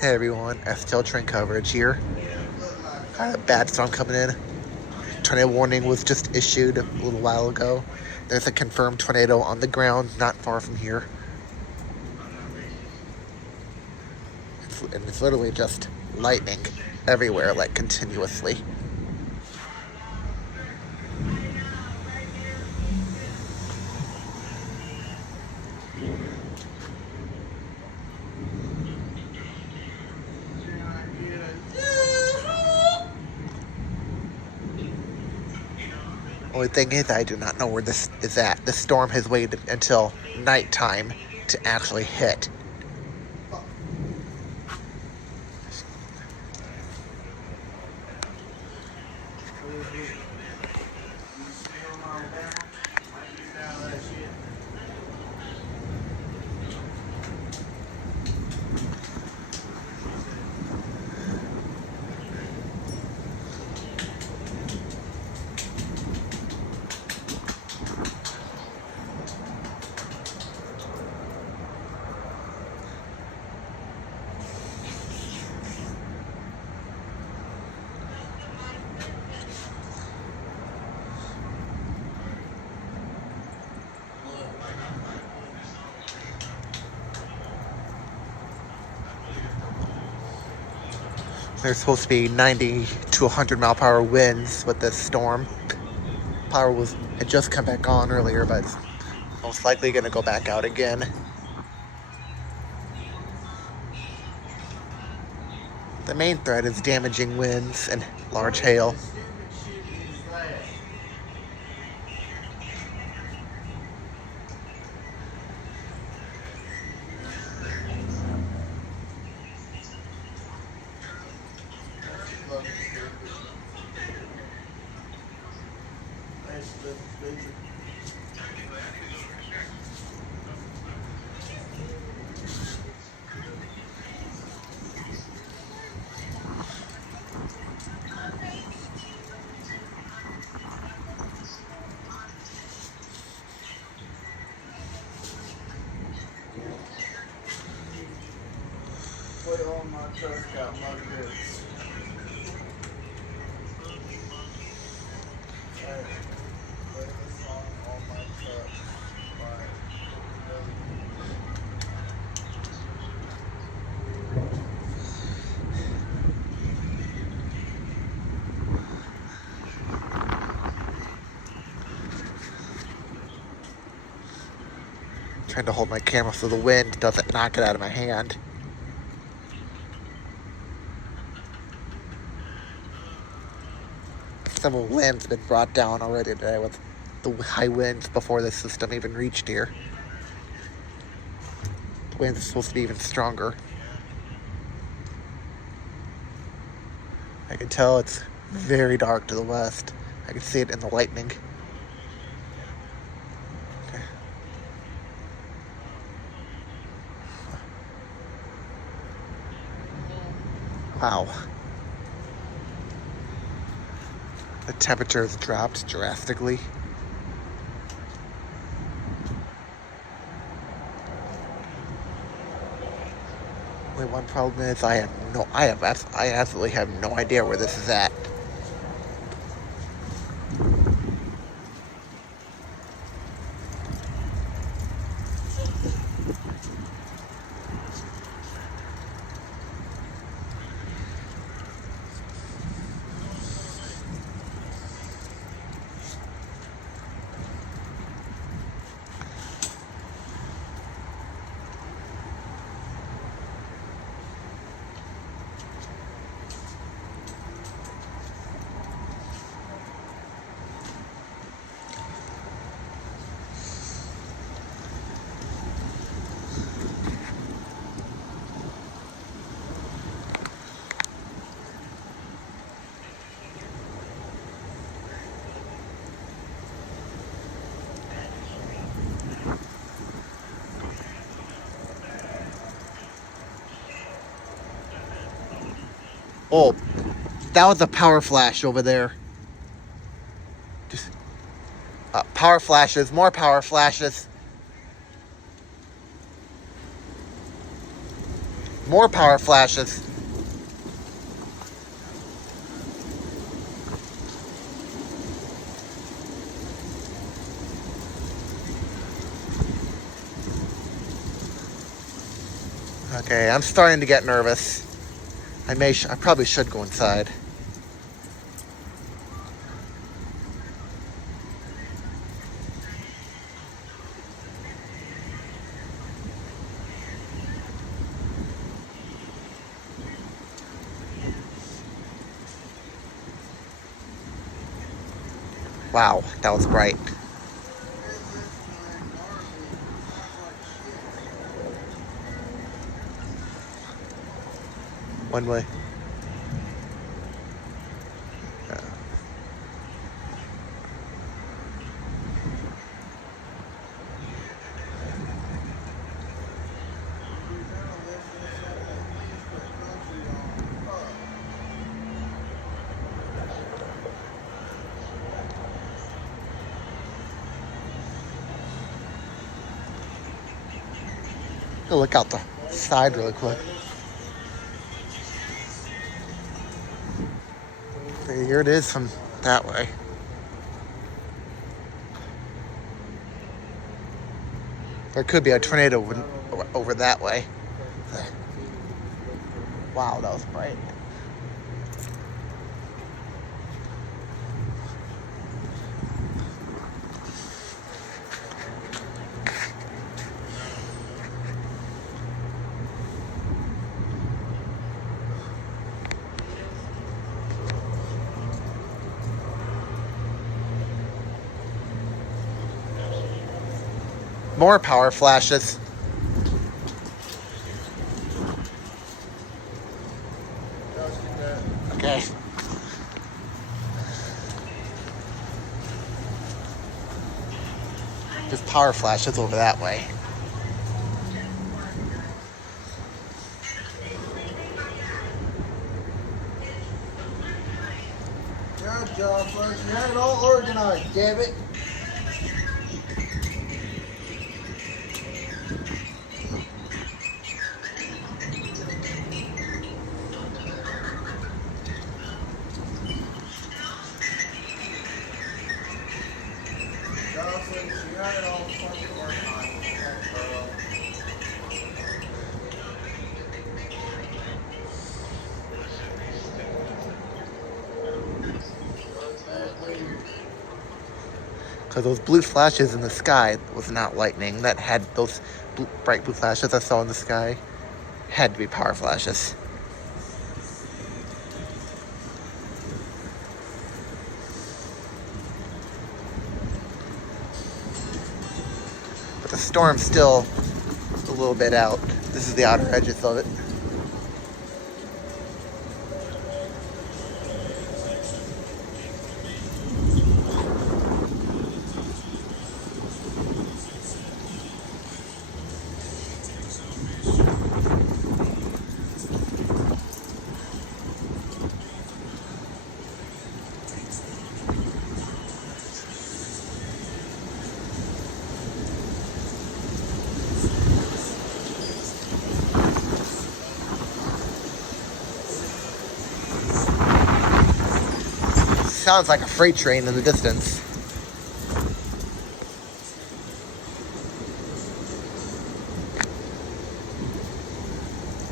Hey everyone, STL train coverage here. Got a bad storm coming in. Tornado warning was just issued a little while ago. There's a confirmed tornado on the ground not far from here. And it's literally just lightning everywhere, like continuously. Only thing is, I do not know where this is at. The storm has waited until nighttime to actually hit. There's supposed to be 90 to 100 mile per hour winds with this storm. Power had just come back on earlier, but it's most likely going to go back out again. The main threat is damaging winds and large hail. Put on my truck, got my goods. Hey, play this song on my truck by Trying to hold my camera so the wind doesn't knock it out of my hand. Several limbs have been brought down already today with the high winds before the system even reached here. The winds are supposed to be even stronger. I can tell it's very dark to the west. I can see it in the lightning. Okay. Wow. The temperature has dropped drastically. Only one problem is I absolutely have no idea where this is at. Oh, that was a power flash over there. Just power flashes, more power flashes. More power flashes. Okay, I'm starting to get nervous. I probably should go inside. Wow, that was bright. One way. Go look out the side really quick. Okay, here it is from that way. There could be a tornado over that way. Wow, that was bright. More power flashes. Okay. Just power flashes over that way. Good job, folks. You had it all organized, damn it. Jocelyn, you had it all fucking organized. Thanks, bro. Because those blue flashes in the sky was not lightning. That had those bright blue flashes I saw in the sky. Had to be power flashes. But the storm's still a little bit out. This is the outer edges of it. Sounds like a freight train in the distance.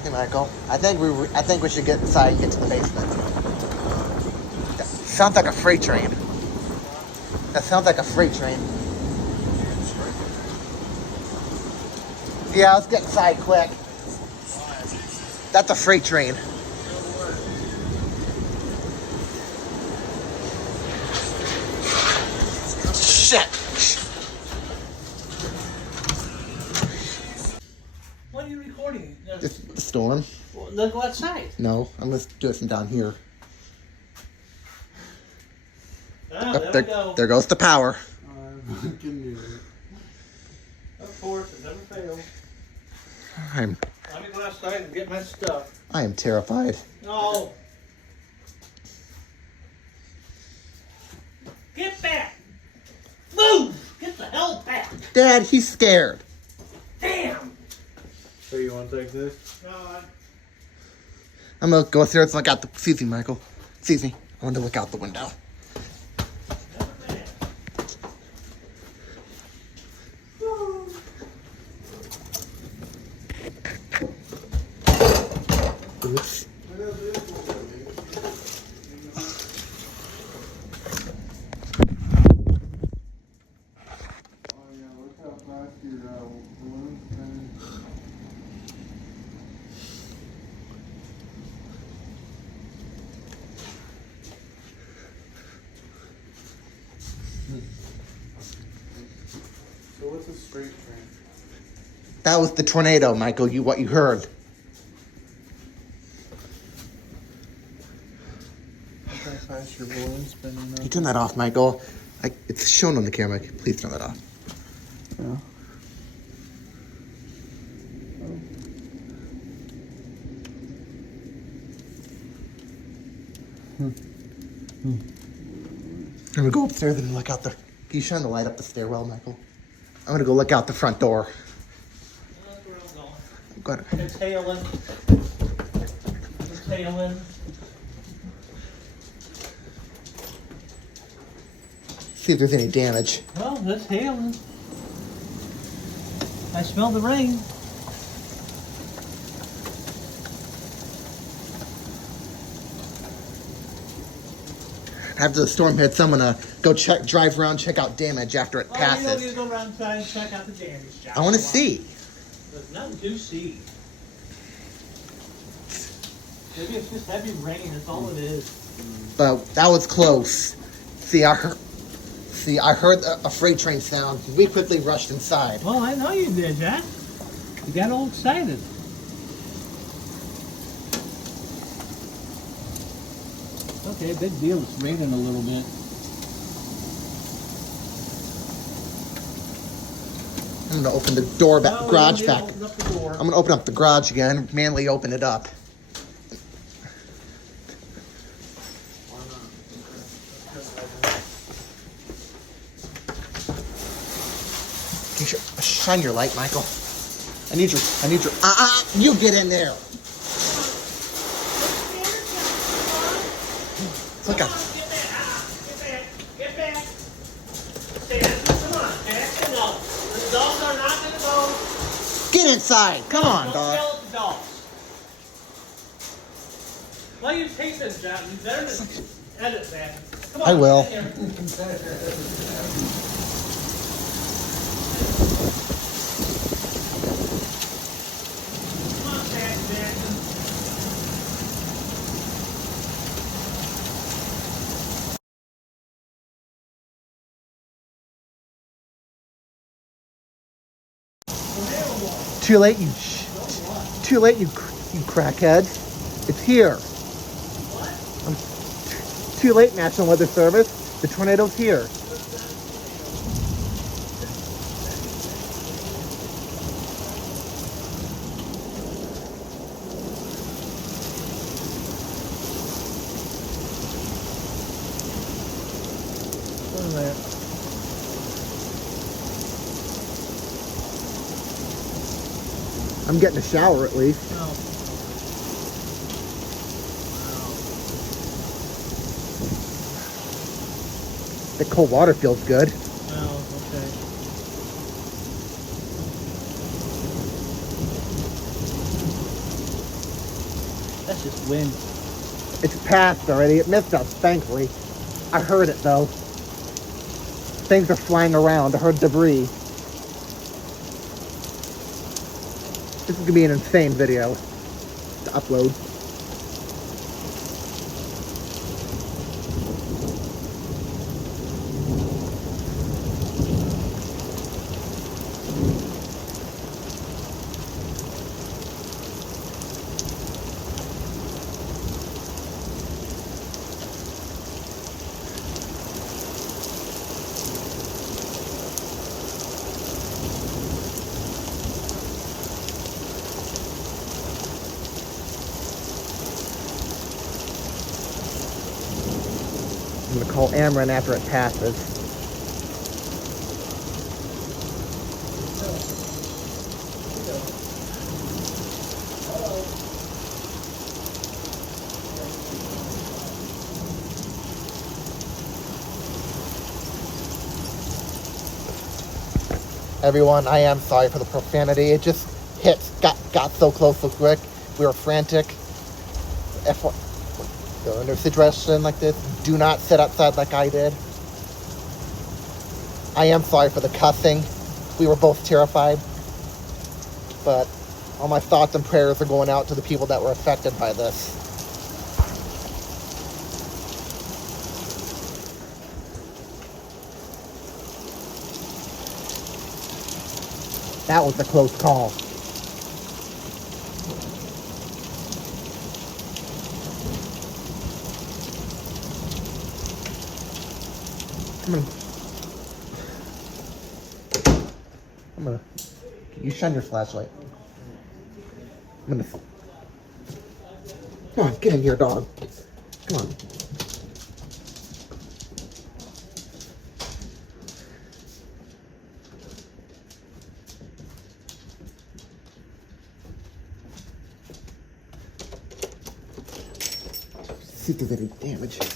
Hey, Michael. I think we should get inside and get to the basement. That sounds like a freight train. That sounds like a freight train. Yeah, let's get inside quick. That's a freight train. Shit. What are you recording? Just the storm. Well, let's go outside. No, I'm gonna do it from down here. Oh, there we go. There goes the power. Of course, it never fails. I'm Let me go outside and get my stuff. I am terrified. No. Get back. Move. Get the hell back. Dad, he's scared. Damn. So you want to take this? No, I'm gonna go upstairs and look out the. Excuse me, Michael. Excuse me. I want to look out the window. never been. Oops. Oh yeah, look how fast your balloon's spinning. So what's a straight train? That was the tornado, Michael. What you heard. Look how fast your balloon's spinning You up. turn that off, Michael. It's shown on the camera. Please turn that off. Yeah. I'm gonna go upstairs and look out the. Can you shine the light up the stairwell, Michael? I'm gonna go look out the front door. That's where I'm going. I'm gonna. They're tailing. They're tailing. See if there's any damage. Well, that's hailing. I smell the rain. After the storm hits, I'm gonna go drive around, check out damage after it Oh, you don't need to passes. go around inside and check out the damage, Josh. I want to see. There's nothing to see. Maybe it's just heavy rain. That's all it is. But that was close. See, I heard a freight train sound. We quickly rushed inside. Well, I know you did, Jack. You got all excited. Okay, big deal. It's raining a little bit. I'm gonna open the door back, No, garage you back. Open up the door. I'm gonna open up the garage again, manually open it up. Can you shine your light, Michael? I need your, you get in there. Look out. Get back. Get back. Stand. Come on. Back the dogs. The dogs are not going to go. Get inside. Come on, Don't dog. yell at the dogs. Why you take this, John? You better edit that. Come on. I will. Get in here. Come on, Pat Jackson. Too late, too late, you crackheads. It's here. Too late, National Weather Service. The tornado's here. I'm getting a shower at least. No. The cold water feels good. Oh, okay. That's just wind. It's passed already. It missed us, thankfully. I heard it though. Things are flying around. I heard debris. This is gonna be an insane video to upload. I'm gonna call Ameren after it passes. Everyone, I am sorry for the profanity. It just got so close so quick. We were frantic. So in a situation like this, do not sit outside like I did. I am sorry for the cussing. We were both terrified. But all my thoughts and prayers are going out to the people that were affected by this. That was a close call. I'm gonna. You shine your flashlight. I'm gonna. Come on, get in here, dog. Come on. See if there's any damage. Hey,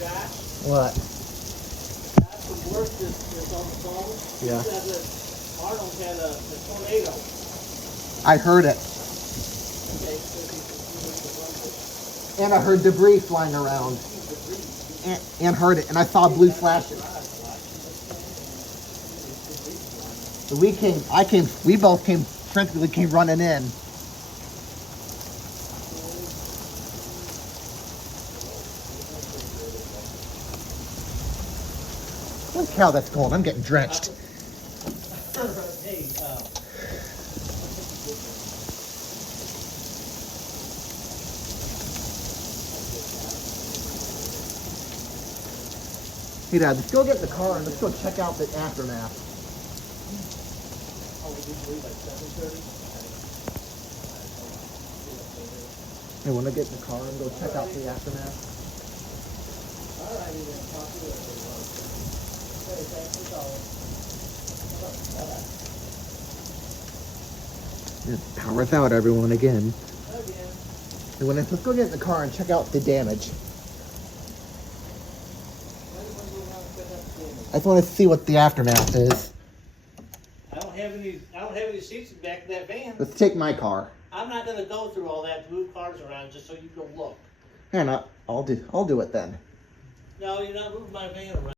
Josh. What? That's the worst is on the phone. Yeah. He said that Arnold had a tornado. I heard it. Okay, so he was the one And I heard debris flying around. And heard it. And I saw blue flashes. So we both frantically came running in. Look how that's going. I'm getting drenched. Hey, Hey, Dad, let's go get in the car and let's go check out the aftermath. oh, we did leave like 7:30. Hey, want to get in the car and go check out the aftermath? All right, then. Talk to you later. Hey, thanks for calling. Bye-bye. Power's out, everyone, again. Again. Hey, let's go get in the car and check out the damage. I just want to see what the aftermath is. I don't have any seats in the back of that van. Let's take my car. I'm not gonna go through all that to move cars around just so you can look. Hannah, I'll do it then. No, you're not moving my van around.